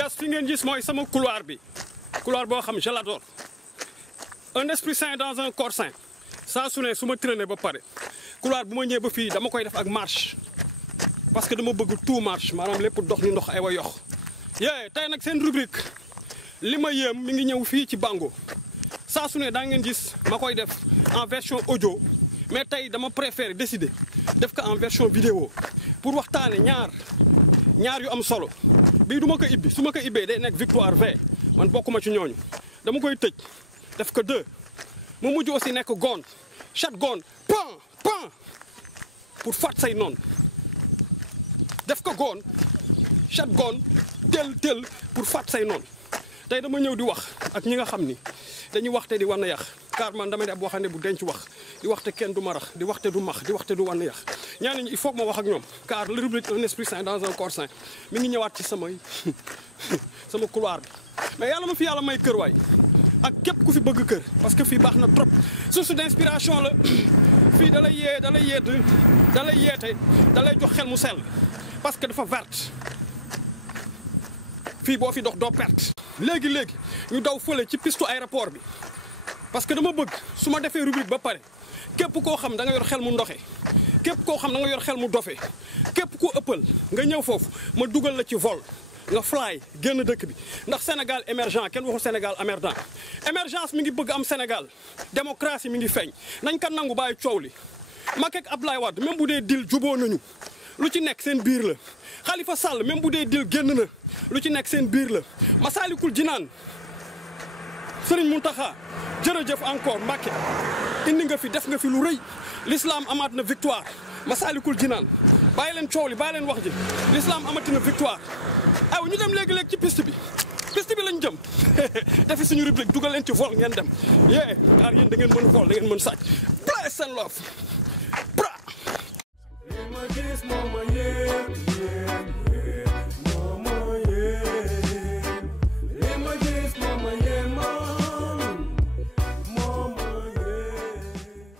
Yes, fi ngeen gis mooy sama couloir bi couloir boo xam je l'adore un esprit sain dans un corps sain saa su ne su ma traîner ba pare couloir bu ma ñëwee ba fii dama koy def ak marche parce que dama bëgg tout marche maanaam lépp dox ni ndox ay wa yox yee tey nag seen rubrique li ma yéem mi ngi ñëw fii ci Bango saa su ne daa ngeen gis ma koy def en version audio mais tey dama préféré décider def ko en version vidéo pour waxtaane ñaar yu am solo bii du ma ko ibbi su ma ko ibbee day nekk victoire V man bokkuma ci ñooñu dama koy tëj def ko 2 mu mujj aussi nekk gone chat gone pan pour faat say noonu def ko gone chat gone tel pour faat say noonu tey dama ñëw di wax ak ñi nga xam ni dañuy waxte di wan na yàq car man damay di ab waxande bu denc wax di waxte kenn du ma rax di waxte du max di waxte du wan na yàq ñaan ñi il faut que ma wax ak ñoom car le rubrique un esprit sain dans un corps sain mi ngi ñëwaat ci sama couloir bi mais yàlla ma fi yàlla may kër waay ak képp ku fi bëgg kër parce que fii baax na trop source d'inspiration la fii da lay yeete da lay jox xel mu sell parce que dafa verte fii boo fi dox doo perte léegi ñu daw fële ci pistu aéroport bi parce que dama bëgg su ma defee rubrique ba pare képp koo xam da nga yor xel mu ndoxe képp koo xam da nga yor xel mu dofe képp ku ëppal nga ñëw foofu ma dugal la ci vol nga fly génn dëkk bi ndax Sénégal émergent kenn waxul Sénégal émergent émergence mi ngi bëgg am Sénégal démocratie mi ngi feeñ nañ ko nangu bàyyi coow li Macky ak Abdoulaye Wade même bu dee dil juboo nañu lu ci nekk seen biir la Khalifa Sall même bu dee dil génn na lu ci nekk seen biir la Massalikul Jinaan Serigne Mountakha jërëjëf encore Mbacké indi nga fi def nga fi lu rëy l'islam amaat na victoire Massalikul Jinaan bàyyi leen coow li bàyyi leen wax ji l'islam amati na victoire aw ñu dem léegi ci piste bi lañ jëm defi suñu rubrique dugal leen ci vol ngeen dem yee car yéen da ngeen mën vol da ngeen mën sàcc bless and love pra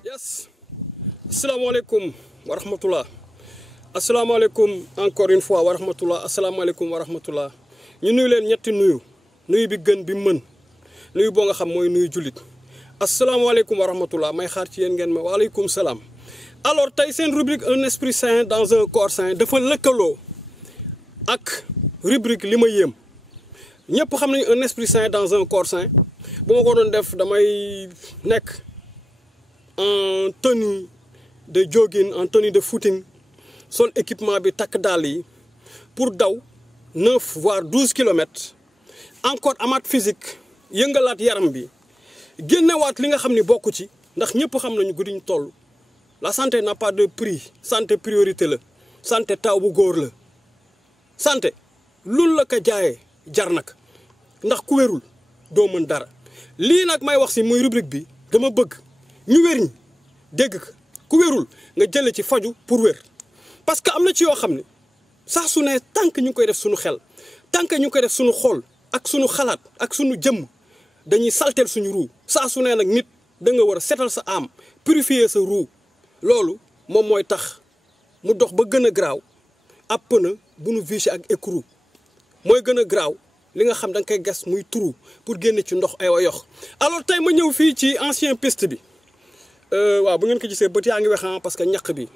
yes asalaamaaleykum wa rahmatullah asalaamaaleykum encore une fois wa rahmatullah asalaamaaleykum wa rahmatullah ñu nuyu leen ñetti nuyu bi gën bi mën nuyu boo nga xam mooy nuyu jullit asalaamaaleykum wa rahmatullah may xaar ci yéen ngeen ma waaleykum salaam. alors tey seen rubrique un esprit sain dans un corps sain dafa lëkkaloo ak rubrique li ma yéem ñëpp xam nañu un esprit sain dans un corps sain bu ma ko doon def damay nekk en tenue de jogging en tenue de footing sol équipement bi takk dàll yi pour daw 9 voire 12 kilomètres encore amaat physique yëngalaat yaram bi génnewaat li nga xam ni bokku ci ndax ñëpp xam nañu guddi ñu toll la santé n'a pas de prix santé priorité la santé taw bu góor la santé loolu la ko jaayee jar nag ndax ku wérul doo mën dara lii nag may wax si muy rubrique bi dama bëgg ñu wér ñi dégg ko ku wérul nga jële ci faju pour wér parce que am na ci yoo xam ne saa su ne tànk ñu ngi koy def suñu xel tànk ñu ngi koy def suñu xol ak suñu xalaat ak suñu jëmm dañuy salteel suñu ruu saa su ne nag nit da nga war a setal sa âme purifier sa ruu loolu moom mooy tax mu dox ba gën a garaaw ab pëna bu nu viché ak écrou mooy gën a garaaw li nga xam da nga koy gas muy turu pour génne ci ndox ay wa yox alors tey ma ñëw fii ci ancien piste bi waaw bu ngeen ko gisee bët yaa ngi wex parce que ñaq bi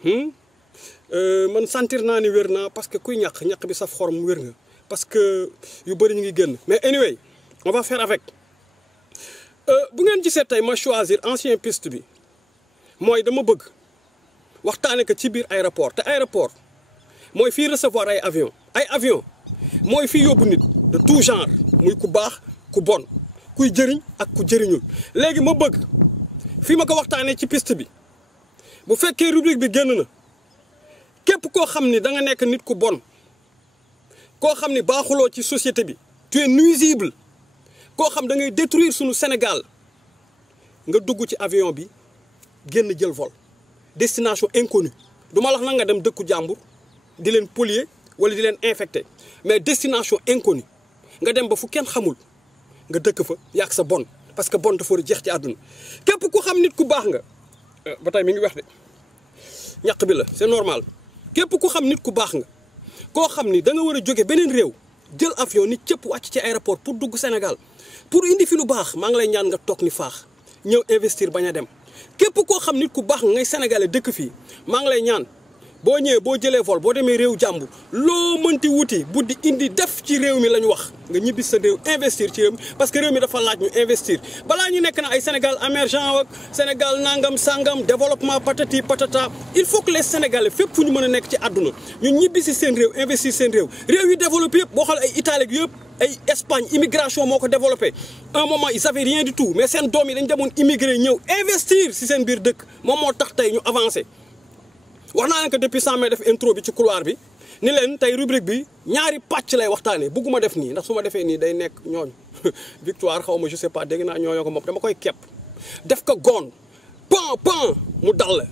man sentir naa ni wér naa parce que kuy ñaq bi saf xorom wér nga parce que yu bëri ñu ngi génn mais anyway on va faire avec bu ngeen gisee tey ma choisir ancien piste bi mooy dama bëgg waxtaane ko ci biir aéroport te aéroport mooy fii recevoir ay avion mooy fii yóbbu nit de tout genre muy ku baax ku bon kuy jëriñ ak ku jëriñul léegi ma bëgg fii ma ko waxtaanee ci piste bi bu fekkee rubrique bi génn na képp koo xam ni da nga nekk nit ku bon koo xam ni baaxuloo ci société bi tu es nuisible koo xam da ngay détruire sunu Sénégal nga dugg ci avion bi génn jël vol destination inconnue du ma wax na nga dem dëkku jàmbur di leen polluer wala di leen infecté mais destination inconnue nga dem ba fu kenn xamul nga dëkk fa yàq sa bon parce que bon dafa war a jeex ci àdduna képp ku xam nit ku baax nga ba tey mi ngi wax de ñaq bi la c'est normal képp ku xam nit ku baax nga koo xam ni da nga war a jóge beneen réew jël avion ni cëpp wàcc ci aéroport pour dugg Sénégal pour indi fi lu baax maa ngi lay ñaan nga toog ni faax ñëw investir bañ a dem képp koo xam nit ku baax ngay sénégalais dëkk fii maa ngi lay ñaan boo ñëwee boo jëlee vol boo demee réew jàmbur loo mënti wuti bu di indi def ci réew mi la ñu wax nga ñibbi sa réew investir ci réew mi parce que réew mi dafa laaj ñu investir balaa ñu nekk na ay Sénégal émergent ak Sénégal nangam sangam développement patati patata il faut que les Sénégalais fépp fu ñu mën a nekk ci àdduna ñu ñibbi si seen réew investir seen réew réew yi développé yëpp boo xool ay Italie yëpp ay Espagne immigration moo ko développé un moment ils avaient rien du tout mais seen doom yi dañ demoon immigré ñëw investir si seen biir dëkk moom moo tax tey ñu avancé wax naa leen que depuis 100 mai def intro bi ci couloir bi ni leen tey rubrique bi ñaari pàcc lay waxtaanee bugguma def nii ndax su ma defee nii day nekk ñooñu victoire xaw ma je sais pas dégg naa ñooñoo ko moom dama koy kepp def ko goon pan mu dal la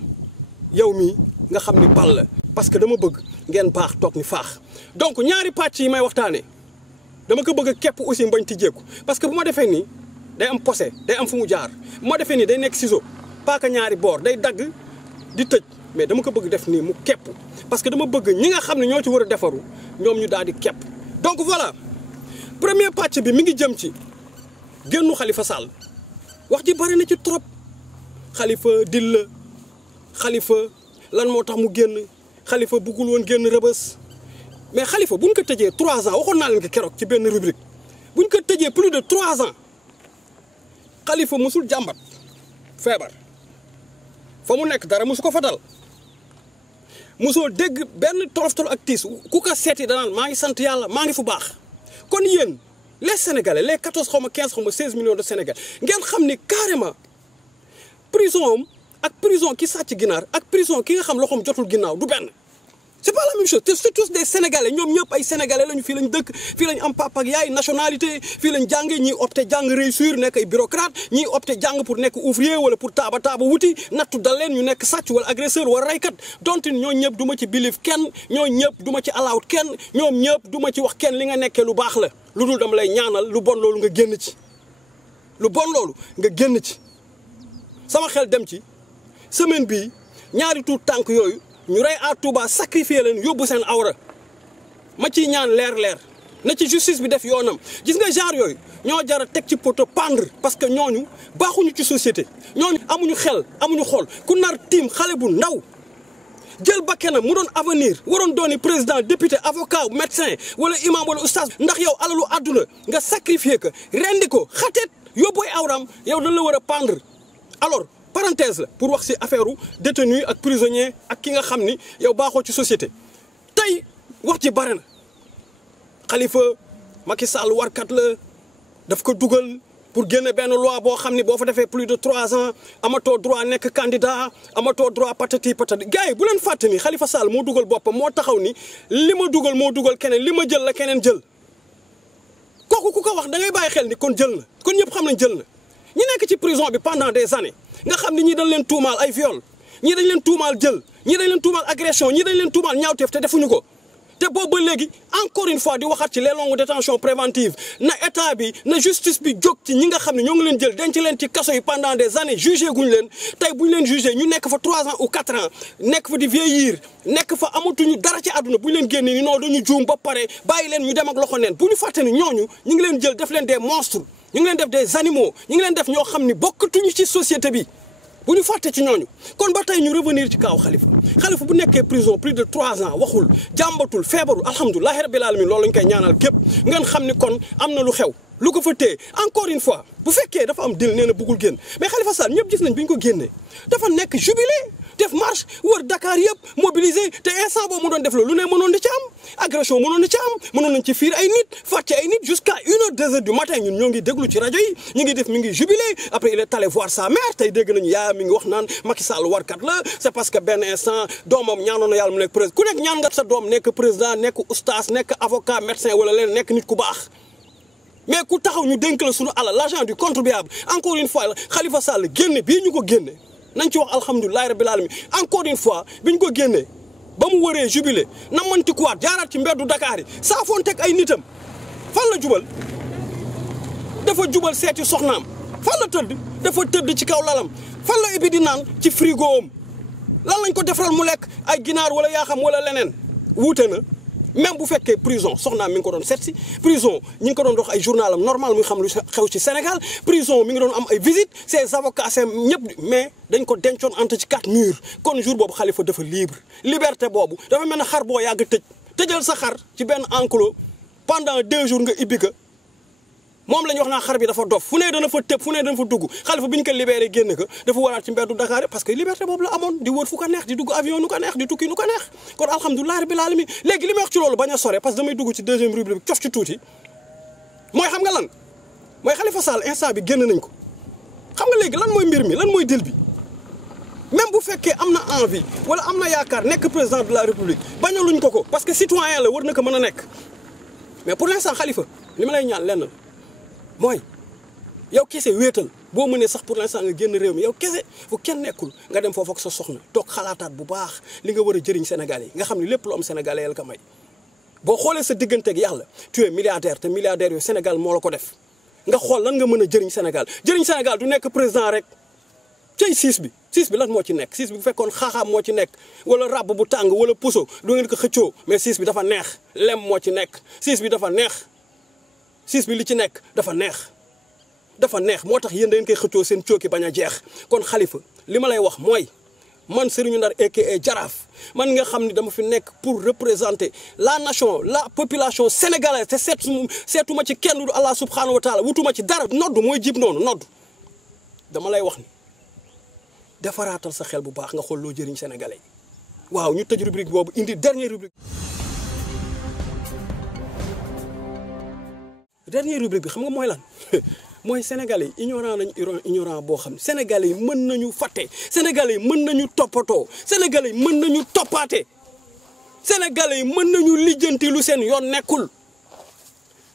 yow mii nga xam ni bal la parce que dama bëgg ngeen baax toog ni faax donc ñaari pàcc yi may waxtaanee dama ko bëgg a kepp aussi mbañ tijjeeku parce que bu ma defee nii day am posé day am fu mu jaar bu ma defee nii day nekk ciseau paaka ñaari boor day dagg di tëj mais dama ko bëgg def nii mu kepp parce que dama bëgg ñi nga xam ne ñoo ci war a defaru ñoom ñu daal di kepp donc voilà premier pàcc bi mi ngi jëm ci génnu Khalifa Sall wax ji bari na ci trop Khalifa dil la Khalifa lan moo tax mu génn Khalifa buggul woon génn rëbës mais Khalifa buñ ko tëjee 3 ans waxoon naa leen ko keroog ci benn rubrique buñ ko tëjee plus de 3 ans Khalifa musul jàmbat feebar fa mu nekk dara musu ko fa dal musoo dégg benn tolof ak tiis ku ko seeti danaan maa ngi sant yàlla maa ngi fu baax kon yéen les Sénégalais les 14 xaw ma 15 xaw ma 16 millions de Sénégalais ngeen xam ni carrément prison am ak prison ki sàcc ginaar ak prison ki nga xam loxoom jotul ginnaaw du benn c'est pas la même chose c'est tous des Sénégalais ñoom ñëpp ay Sénégalais lañu fii lañ dëkk fii lañ am papa ak yaay nationalité fii lañ jànge ñii opté jàng réussir nekk ay bureaucrate ñii opté jàng pour nekk ouvrier wala pour taaba wuti nattu dal leen ñu nekk sàcc wala agresseur wala raykat donte ñoo ñëpp du ma ci believe kenn ñoo ñëpp du ma ci allowed kenn ñoom ñëpp du ma ci wax kenn li nga nekkee lu baax la lu dul dama lay ñaanal lu bon loolu nga génn ci lu bon loolu nga génn ci sama xel dem ci semaine bii ñaari tuut tànk yooyu ñu rey à Touba sacrifier leen yóbbu seen awra ma ciy ñaan leer na ci justice bi def yoonam gis nga genre yooyu ñoo jara teg ci poto pendre parce que ñooñu baaxuñu ci société ñooñu amuñu xel amuñu xool ku nar tiim xale bu ndaw jël bakkanam mu doon avenir waroon dooni président député avocat médecin wala imam wala oustaz ndax yow alalu àdduna nga sacrifier ko rendi ko xateet yóbbu ay awram yow dañ la war a pendre alors parenthèse la pour wax ci affaire u détenu ak prisonnier ak ki nga xam ni yow baaxoo ci société tey wax ji bare na Khalifa Macky Sall warkat la daf ko dugal pour génne benn loi boo xam ni boo fa defee plus de 3 ans amatoo droit nekk candidat amatoo droit patati patati gars yi bu leen fàtte ni Khalifa Sall moo dugal boppam moo taxaw ni li ma dugal moo dugal keneen li ma jël la keneen jël kooku ku ko wax da ngay bàyyi xel ni kon jël na kon ñëpp xam nañ jël na ñi nekk ci prison bi pendant des années nga xam ni ñii dañ leen tuumaal ay viol ñii dañ leen tuumaal jël ñii dañ leen tuumaal agression ñii dañ leen tuumaal ñaawteef te defuñu ko te boobu ba léegi encore une fois di waxaat ci les longues détentions préventives na état bi na justice bi jóg ci ñi nga xam ne ñoo ngi leen jël denc leen ci kaso yi pendant des années jugé guñ leen tey buñ leen jugé ñu nekk fa 3 ans ou 4 ans nekk fa di vieillir nekk fa amatuñu dara ci àdduna bu ñu leen génnee ni non dañu juum ba pare bàyyi leen ñu dem ak loxo neen bu ñu fàtte ni ñooñu ñu ngi leen jël def leen des monstres ñu ngi leen def des animaux ñu ngi leen def ñoo xam ni bokkatuñu ci société bi bu ñu fàtte ci ñooñu kon ba tey ñu revenir ci kaw Khalifa bu nekkee prison plus de 3 ans waxul jàmbatul feebarul alhamdulilahi rabbil alamin loolu lañ koy ñaanal képp ngeen xam ni kon am na lu xew lu ko fa téye encore une fois bu fekkee dafa am dil nee na bëggul génn mais Khalifa Sall ñëpp gis nañ bi ñu ko génnee dafa nekk jubilé def marche wër Dakar yëpp mobilisé te instant boobu mu doon def loolu lu ne mënoon na ci am agression mënoon na ci am mënoon nañ ci fiir ay nit fàtte ay nit jusqu'à 1h 2h du matin ñun ñoo ngi déglu ci rajo yi ñu ngi def mi ngi jubilé après il est allé voir sa mère tey dégg nañu yaa mi ngi wax naan Macky Sall warkat la c'est parce que benn instant doomam ñaanoon na yàlla mu nekk président ku nekk ñaan nga sa doom nekk président nekk oustaz nekk avocat médecin wala leen nekk nit ku baax mais ku taxaw ñu dénk la sunu alal l'argent du contribuable encore une fois Khalifa Sall génne bii ñu ko génne nañ ci wax alhamdulilahi rabbil alamin encore une fois bi ñu ko génnee ba mu waree jubilé na mënti kuwaat jaaraat ci mbeddu Dakar yi saa foon teg ay nitam fan la jubal dafa jubal seeti soxnaam fan la tëdd dafa tëdd ci kaw lalam fan la ibi di naan ci frigo am lan lañ ko defaral mu lekk ay ginaar wala yaa xam wala leneen wuute na même bu fekkee prison soxnaam mi ngi ko doon seet si prison ñi ngi ko doon dox ay journalam normal muy xam lu xew ci Sénégal prison mi ngi doon am ay visite ses avocats ses ñëpp mais dañ ko dencoon entre ci 4 murs kon jour boobu Khalifa dafa libre liberté boobu dafa mel ne xar boo yàgg tëjal sa xar ci benn enclos pendant 2 jours nga ibbi ka moom la ñu wax naa xar bi dafa dof fu ne dana fa tëb fu ne dana fa dugg Khalifa bi ñu ko libéré génn ko dafa waraat ci mbeddu Dakar parce que liberté boobu la amoon di wër fu ko neex di dugg avion nu ko neex di tukki nu ko neex kon alhamdulilah rabbil alamin léegi li may wax ci loolu bañ a sore parce que damay dugg ci deuxième rubrique bi cof ci tuuti mooy xam nga lan mooy Khalifa Sall instant bi génn nañ ko xam nga léegi lan mooy mbir mi lan mooy dil bi même bu fekkee am na envie wala am na yaakaar nekk président de la république bañaluñ ko parce que citoyen la war na ko mën a nekk mais pour l'instant Khalifa li ma lay ñaan lenn mooy yow kese wéetal boo mënee sax pour l'instant nga génn réew mi yow kese fu kenn nekkul nga dem foofu ak sa soxna toog xalaataat bu baax li nga war a jëriñ Sénégalais yi nga xam ne lépp lu am Sénégalais yàlla ko may boo xoolee sa digganteeg yàlla tu es milliardaire te milliardaire yooyu Sénégal moo la ko def nga xool lan nga mën a jëriñ Sénégal du nekk président rek cay siis bi lan moo ci nekk siis bi bu fekkoon xaaxaam moo ci nekk wala ràbb bu tàng wala puso du ngeen ko xëccoo mais siis bi dafa neex lem moo ci nekk siis bi dafa neex siis bi li ci nekk dafa neex moo tax yéen da ngeen koy xëccoo seen cooki bañ a jeex kon Khalifa li ma lay wax mooy man Serigne Ndar aka Jaraaf man nga xam ni dama fi nekk pour représenter la nation la population sénégalaise te seetuma ci kenn du Allah subhanahu wa taala wutuma ci dara nodd mooy jib noonu nodd dama lay wax ni defaraatal sa xel bu baax nga xool loo jëriñ sénégalais waaw ñu tëj rubrique boobu indi dernière rubrique bi xam nga mooy lan mooy sénégalais yi ignorant boo xam ne sénégalais yi mën nañu fàtte sénégalais yi mën nañu toppatoo sénégalais yi mën nañu toppaate sénégalais yi mën nañu lijjanti lu seen yoon nekkul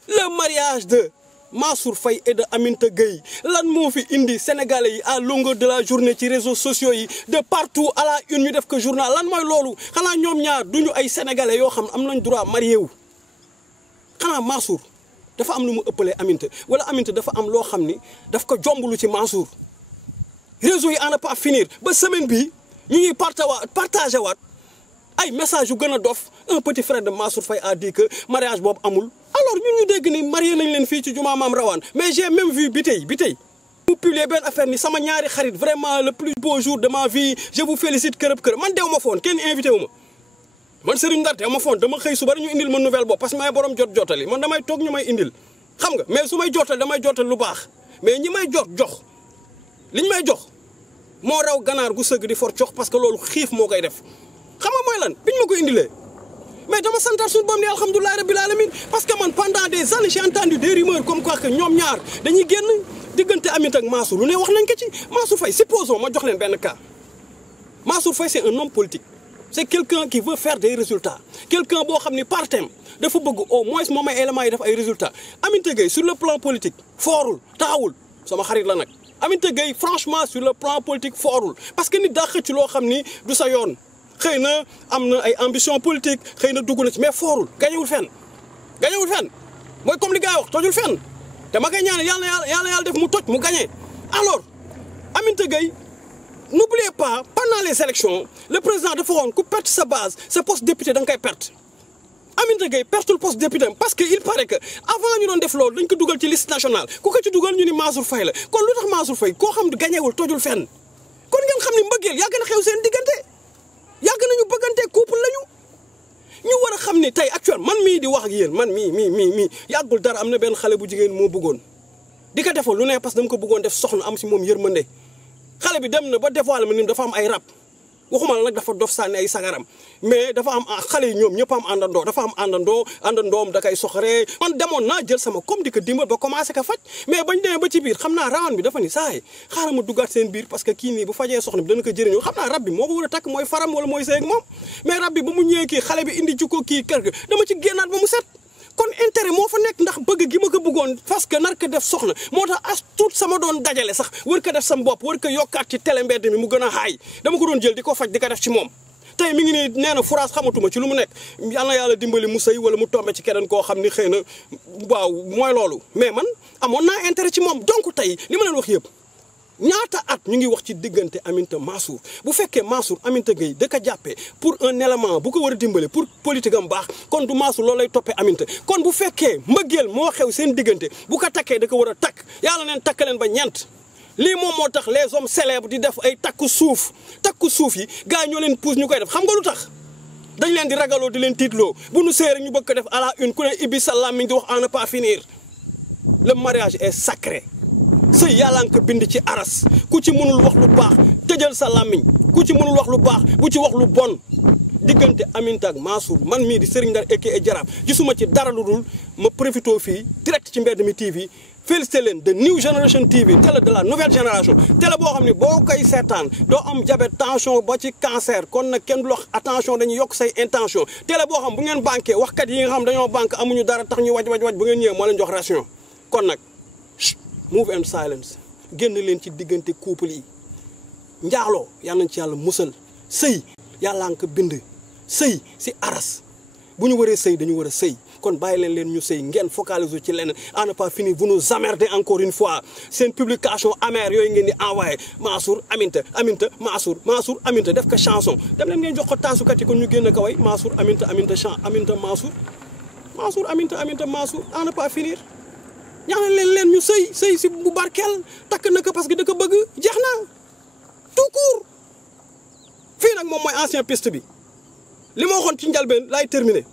le mariage de Mansour Faye et de Aminata Gueye lan moo fi indi sénégalais yi à longueur de la journée ci réseaux sociaux yi de partout à la une ñu def ko journal lan mooy loolu xanaa ñoom ñaar duñu ay sénégalais yoo xam am nañ droit marié wu xanaa Mansour dafa am lu mu ëppalee Aminata wala Aminata dafa am loo xam ni daf ko jomblu ci Mansour réseau yi en a pas finir ba semaine bii ñu ñuy partagé waat ay message yu gën a dof un petit frère de Mansour Faye a dit que mariage boobu amul alors ñun ñu dégg ni marié nañ leen fii ci jumaa Maam Rawaan mais j'ai même vu bi tey mu publier benn affaire ni sama ñaari xarit vraiment le plus beau jour de ma vie je vous félicite kërëb man dew ma foon kenn invité wu ma man Serigne Ndar dew ma foon dama xëy suba ñu indil ma nouvelle boobu parce que may borom jotali man damay toog ñu may indil xam nga mais su may jotal damay jotal lu baax mais ñi may jox liñ may jox moo raw ganaar gu sëgg di for cox parce que loolu xiif moo koy def xam nga mooy lan biñ ma ko indilee mais dama santar suñu boom ni alhamdulilah rabbil alamin parce que man pendant des années j'ai entendu des rumeurs comme quoi que ñoom ñaar dañuy génn diggante Aminata ak Mansour lu ne wax nañ ko ci Mansour Faye supposons ma jox leen benn cas Mansour Faye c'est un homme politique c'est quelqu'un qui veut faire des résultats quelqu'un boo xam ni par thème dafa bëgg au moins moom ay éléments yi def ay résultats Aminata Gueye sur le plan politique foorul taxawul sama xarit la nag Aminata Gueye franchement sur le plan politique foorul parce que nit daa xëcc loo xam ni du sa yoon xëy na am na ay ambition politique xëy na dugg na ci mais foorul gañewul fenn mooy comme li gars yi wax tojul fenn te ma koy ñaan yàlla def mu toj mu gagné alors Aminata Gueye n'oubliez pas pendant les élections le président dafa waxoon ku perte sa base sa poste député da nga koy perte Aminata Gueye pertul poste député parce que il paraît que avant ñu doon def loolu dañ ko dugal ci liste nationale ku ko ci dugal ñu ni Mansour Faye la kon lu tax Mansour Faye koo xam ne gañewul tojul fenn kon ngeen xam ni mbëggeel yàgg na xew seen diggante yàgg nañu bëggante couple lañu ñu war a xam ni tey actuellement man mii di wax ak yéen man mii yàggul dara am na benn xale bu jigéen moo bëggoon di ko defal lu ne parce que dama ko bëggoon def soxna am si moom yërmande xale bi dem na ba dévoilé ma ni dafa am ay rab waxuma la nag dafa dof sànni ay sagaram mais dafa am xale yi ñoom ñëpp am àndandoo dafa am àndandoom da koy soxoree man demoon naa jël sama comme di ko dimbal ba commencé ko faj mais bañ demee ba ci biir xam naa rawaan bi dafa ni saay xaaral ma duggaat seen biir parce que kii nii bu fajee soxna bi dana ko jëriñoo xam naa rab bi moo ko war a takk mooy faram wala mooy sëy ak moom mais rab bi ba mu ñëwee kii xale bi indi jukko kii kër ga dama ci génnaat ba mu set kon intérêt moo fa nekk ndax bëgg gi ma ko bëggoon parce que nar ko def soxna moo tax as tuut sama doon dajale sax war ko def sam bopp war ko yokkaat ci télé mbedd mi mu gën a xaay dama ko doon jël di ko faj di ko def ci moom tey mi ngi nii nee na France xamatuma ci lu mu nekk yal na yàlla dimbali mu sëy wala mu tombe ci keneen koo xam ni xëy na waaw mooy loolu mais man amoon naa intérêt ci moom donc tey li ma leen wax yëpp ñaata at ñu ngi wax ci diggante Aminata Mansour bu fekkee Mansour Aminata Gueye da ko jàppee pour un élément bu ko war a dimbale pour politique am baax kon du Mansour loolu lay toppee Aminata kon bu fekkee mbëggeel moo xew seen diggante bu ko takkee da ko war a takk yàlla neen takk leen ba ñeent lii moom moo tax les hommes célèbres di def ay takku suuf yi gars yi ñoo leen pousse ñu koy def xam nga lu tax dañ leen di ragaloo di leen tiitloo bu nu séeré ñu bëgg ko def à la une ku ne ibbi sa làmmiñ di wax à ne pas finir le mariage est sacré sëy yàlla nga ko bind ci aras ku ci mënul wax lu baax tëjal sa làmmiñ ku ci mënul wax lu baax bu ci wax lu bon diggante Aminata ak Mansour man mii di Serigne Ndar aka Jaraaf gisuma ci dara lu dul ma profité fii direct ci Mbedd mi TV félicité leen de New Generation TV télé de la nouvelle génération télé boo xam ne boo koy seetaan doo am diabète tension ba ci cancer kon nag kenn du wax attention dañuy yokk say intention télé boo xam bu ngeen banqué waxkat yi nga xam dañoo banque amuñu dara tax ñu waj bu ngeen ñëwee moo leen jox ration kon nag move and silence génn leen ci diggante couple yi njaaloo yal nañ ci yàlla musal sëy yàlla nga ko bind sëy si aras bu ñu waree sëy dañu war a sëy kon bàyyi leen ñu sëy ngeen focaliser ci leneen à ne pas finir vous nous emmerdez encore une fois seen publication amère yooyu ngeen di envoyé Mansour Aminata Mansour Aminata def ko chanson dem leen ngeen jox ko taasukat yi kon ñu génn ko way Mansour Aminata Mansour à ne pas finir ñaanal leen ñu sëy si bu barkeel takk na ko parce que da ko bëgg jeex na tout court fii nag moom mooy ancien piste bi li ma waxoon ci njalbeen laay terminé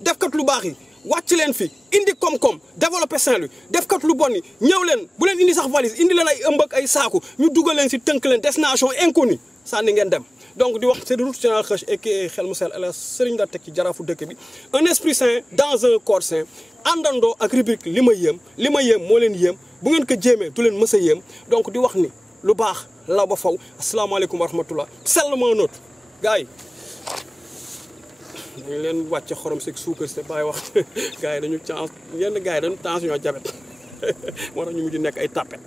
defkat lu baax yi wàcc leen fi indi koom-koom développé Saint-Louis defkat lu bon yi ñëw leen bu leen indi sax valise indi leen ay ëmb ak ay saaku ñu dugal leen si tënk leen destination inconnue sànni ngeen dem donc di wax c'est de route général xëch et xel mu sell ala Serigne Ndar teg ci jaraafu dëkk bi un esprit saint dans un corps saint àndandoo ak rubrique li ma yéem moo leen yéem bu ngeen ko jéemee du leen mës a yéem donc di wax ni lu baax law ba faw asalaamaaleykum wa rahmatullah sell moo noot gars yi dañu leen wàcce xorom si suukar si bàyyi wax gars yi dañu tension diabète moo tax ñu mujj nekk ay tapet